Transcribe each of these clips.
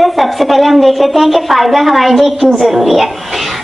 सबसे पहले हम देख लेते हैं कि फाइबर हमारे लिए क्यों जरूरी है।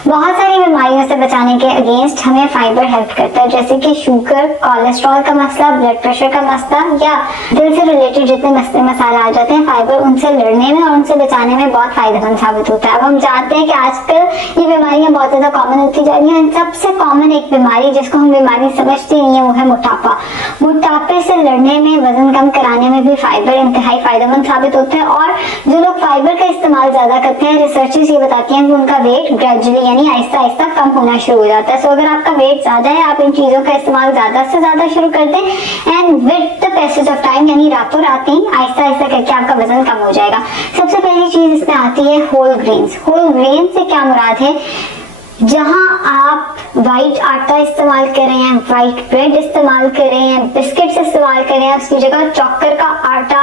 बहुत सारी बीमारियों से बचाने के अगेंस्ट हमें फाइबर हेल्प करता है, जैसे कि शुगर, कोलेस्ट्रॉल का मसला, ब्लड प्रेशर का मसला या दिल से रिलेटेड जितने मसले मसाले आ जाते हैं, फाइबर उनसे लड़ने में और उनसे बचाने में बहुत फायदेमंद साबित होता है। अब हम जानते हैं कि आजकल ये बीमारियां बहुत ज्यादा कॉमन होती जा रही हैं। सबसे कॉमन एक बीमारी जिसको हम बीमारी समझते नहीं है वो है मोटापा। मोटापे से लड़ने में, वजन कम कराने में भी फाइबर इंतहाई फायदेमंद साबित होता है। और जो लोग फाइबर का इस्तेमाल ज्यादा करते हैं, रिसर्चेस ये बताती हैं कि उनका वेट ग्रेजुअली यानी आहिस्ता आहिस्ता कम होना शुरू हो जाता है। सो अगर आपका वेट ज्यादा है, आप इन चीजों का इस्तेमाल ज्यादा से ज्यादा शुरू कर दें and with the passage of time यानी रातों रात ही आहिस्ता आहिस्ता करके आपका वजन कम हो जाएगा। सबसे पहली चीज इसमें आती है होल ग्रेन्स। होल ग्रेन से क्या मुराद है? जहां आप व्हाइट आटा इस्तेमाल कर रहे हैं, व्हाइट ब्रेड इस्तेमाल कर रहे हैं, बिस्किट्स इस्तेमाल कर रहे हैं, उसकी जगह चॉकर का आटा,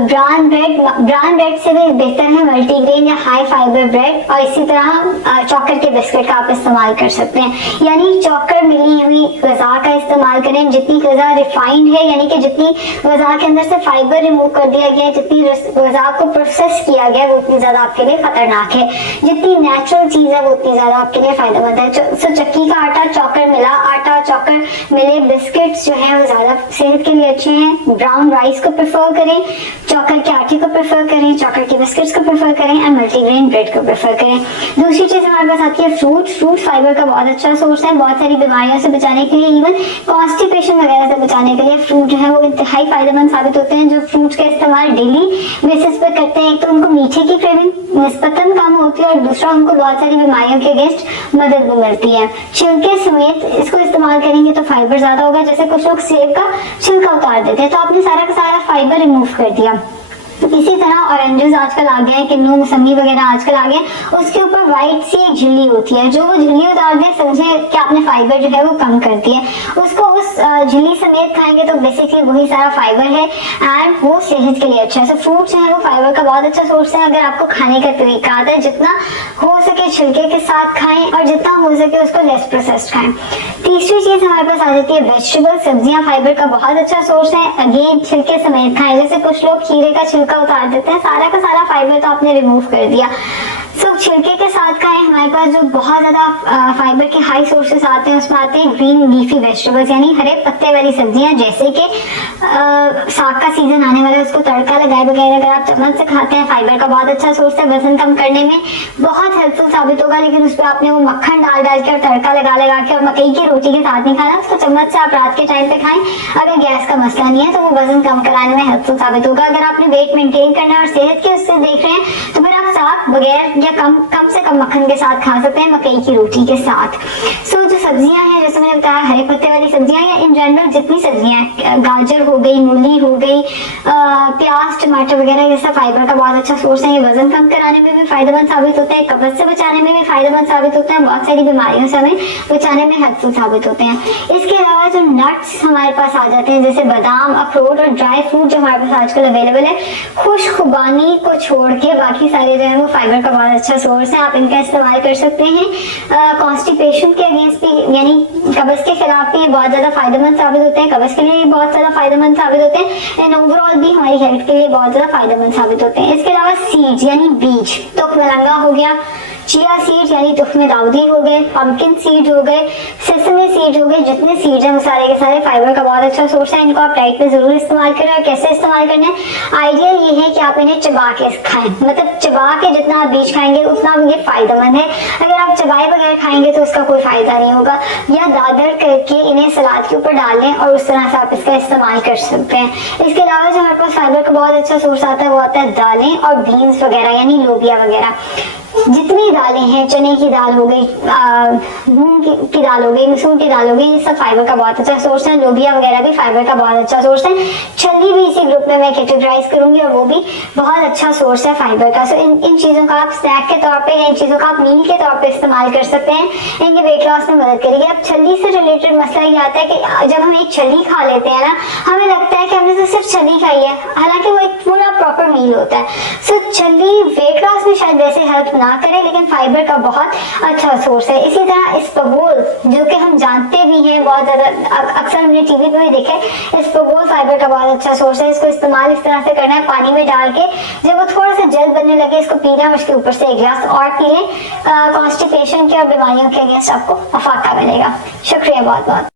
ब्राउन ब्रेड से भी बेहतर है मल्टीग्रेन या हाई फाइबर ब्रेड, और इसी तरह चॉकर के बिस्किट का आप इस्तेमाल कर सकते हैं। यानी चॉकर मिली हुई गजा का इस्तेमाल करें। जितनी गजा रिफाइंड है यानी कि जितनी गजा के अंदर से फाइबर रिमूव कर दिया गया है, जितनी गजा को प्रोसेस किया गया है, वो उतनी ज्यादा आपके लिए खतरनाक है। जितनी नेचुरल चीज है वो उतनी ज्यादा आपके लिए फायदेमंद है। सो चक्की का आटा, चॉकर मिला आटा, चॉकर मिले बिस्किट्स जो है वो ज्यादा सेहत के लिए अच्छे हैं। ब्राउन राइस को प्रेफर करें, चॉकर के आटे को प्रेफर करें, चॉकर के बिस्किट्स को प्रेफर करें एंड मल्टीग्रेन ब्रेड को प्रेफर करें। दूसरी चीज हमारे पास आती है फ्रूट फाइबर का बहुत अच्छा सोर्स है। बहुत सारी बीमारियों से बचाने के लिए, इवन कॉन्स्टिपेशन वगैरह से बचाने के लिए फ्रूट जो है वो इंतहाई फायदेमंद साबित होते हैं। जो फ्रूट्स का इस्तेमाल डेली बेसिस पे करते हैं, एक तो उनको मीठे की क्रेविंग निस्बतन कम होती है और दूसरा उनको बहुत सारी बीमारियों के अगेंस्ट मदद भी मिलती है। छिलके समेत इसको इस्तेमाल करेंगे तो फाइबर ज्यादा होगा। जैसे कुछ लोग सेब का छिलका उतार देते हैं तो आपने सारा का सारा फाइबर रिमूव कर दिया। इसी तरह ऑरेंजेस आजकल आ गए हैं, किन्नू मौसमी वगैरह आजकल आ गए, उसके ऊपर व्हाइट सी एक झिल्ली होती है। जो वो झिल्ली उतार दे, समझे कि आपने फाइबर जो है वो कम कर दिया। उसको उस झिल्ली समेत खाएंगे तो बेसिकली वही सारा फाइबर है एंड वो सेहत के लिए अच्छा है। फ्रूट जो है वो फाइबर का बहुत अच्छा सोर्स है। अगर आपको खाने का तरीका आता है, जितना हो सके छिलके के साथ खाएं और जितना हो सके उसको लेस प्रोसेस्ड खाएं। तीसरी चीज हमारे पास आ जाती है वेजिटेबल, सब्जियां फाइबर का बहुत अच्छा सोर्स है। अगेन छिलके समेत खाएं। जैसे कुछ लोग खीरे का छिलका उतार देते हैं, सारा का सारा फाइबर तो आपने रिमूव कर दिया। सब छिलके के साथ खाएं। हमारे पास जो बहुत ज्यादा फाइबर के हाई सोर्सेस आते हैं उसमें आते हैं ग्रीन लीफी वेजिटेबल्स यानी हरे पत्ते वाली सब्जियां, जैसे कि साग का सीजन आने वाला है, उसको तड़का लगाए बगैर अगर आप चम्मच से खाते हैं, फाइबर का बहुत अच्छा सोर्स है। वजन कम करने में बहुत हेल्पफुल साबित होगा। लेकिन उस पर आपने वो मक्खन डाल डाल के और तड़का लगा के और मकई की रोटी के साथ नहीं खाना, उसको चम्मच से आप रात के टाइम पे खाएं। अगर गैस का मसला नहीं है तो वो वजन कम कराने में हेल्पफुल साबित होगा। अगर आपने वेट मेंटेन करना है और सेहत के उससे देख रहे हैं तो फिर आप साग बगैर या कम से कम मक्खन के साथ खा सकते हैं, मकई की रोटी के साथ। सो जो सब्जियां हैं, जैसे मैंने बताया हरे पत्ते वाली सब्जियां या इन जनरल जितनी सब्जियां हैं, गाजर हो गई, मूली हो गई, प्याज, टमाटर वगैरह, ये सब फाइबर का बहुत अच्छा सोर्स है। ये वजन कम कराने में भी फायदेमंद साबित होते हैं, कब्ज से बचाने में भी फायदेमंद साबित होते हैं, बहुत सारी बीमारियों से हमें बचाने में हेल्पफुल साबित होते हैं। इसके अलावा जो नट्स हमारे पास आ जाते हैं, जैसे बादाम, अखरोट और ड्राई फ्रूट जो हमारे पास आजकल अवेलेबल है, खुशखुबानी को छोड़ के बाकी सारे जो है वो फाइबर का बहुत अच्छा सोर्स है। आप इनका इस्तेमाल कर सकते हैं। कॉन्स्टिपेशन के अगेंस्ट भी यानी कब्ज के खिलाफ भी बहुत ज्यादा फायदेमंद साबित होते हैं, कब्ज के लिए भी बहुत ज्यादा फायदेमंद साबित होते हैं एंड ओवरऑल भी हमारी हेल्थ के लिए बहुत ज्यादा फायदेमंद साबित होते हैं। इसके अलावा सीड्स यानी बीज, तो मलंगा हो गया, चिया सीड यानी तुख्मे दाऊदी हो गए, पंपकिन सीड हो गए, सेसमे सीड हो गए, जितने सीड हैं वो सारे के सारे फाइबर का बहुत अच्छा सोर्स है। इनको आप डाइट में जरूर इस्तेमाल करें। और कैसे इस्तेमाल करना है, आइडिया ये है कि आप इन्हें चबा के खाएं, मतलब चबा के जितना आप बीज खाएंगे उतना ये फायदेमंद है। अगर आप चबाए बगैर खाएंगे तो उसका कोई फायदा नहीं होगा। या दादर करके इन्हें सलाद के ऊपर डाल लें और उस तरह से आप इसका इस्तेमाल कर सकते हैं। इसके अलावा जो हमारे पास फाइबर का बहुत अच्छा सोर्स आता है वो आता है दालें और बीन्स वगैरह यानी लोबिया वगैरह। जितनी दालें हैं, चने की दाल हो गई, मूंग की दाल हो गई, मसूर की दाल हो गई, ये सब फाइबर का बहुत अच्छा सोर्स है। लोबिया वगैरह भी फाइबर का बहुत अच्छा सोर्स है। छली भी इसी ग्रुप में मैं कैटेगराइज करूंगी और वो भी बहुत अच्छा सोर्स है फाइबर का। सो इन चीजों का आप स्नैक के तौर पे, इन चीजों का आप मील के तौर पे इस्तेमाल कर सकते हैं। इनके वेट लॉस में मदद करेगी। अब छली से रिलेटेड मसला ये आता है कि जब हम एक छली खा लेते हैं ना, हमें लगता है कि हमने तो सिर्फ छली खाई है, हालांकि वो एक पूरा प्रॉपर मील होता है। सो छली वेट लॉस में शायद वैसे हेल्प ना ना करें, लेकिन फाइबर का बहुत अच्छा सोर्स है। इसी तरह इसबगोल, जो कि हम जानते भी हैं, बहुत ज्यादा अक्सर हमने टीवी पे भी देखा है, इसबगोल फाइबर का बहुत अच्छा सोर्स है। इसको इस्तेमाल इस तरह से करना है, पानी में डाल के जब वो थोड़ा सा जल बनने लगे इसको पीना है, उसके ऊपर से एक गिलास और पी लें। कॉन्स्टिपेशन के और बीमारियों के अगेंस्ट आपको अफाका मिलेगा। शुक्रिया बहुत बहुत।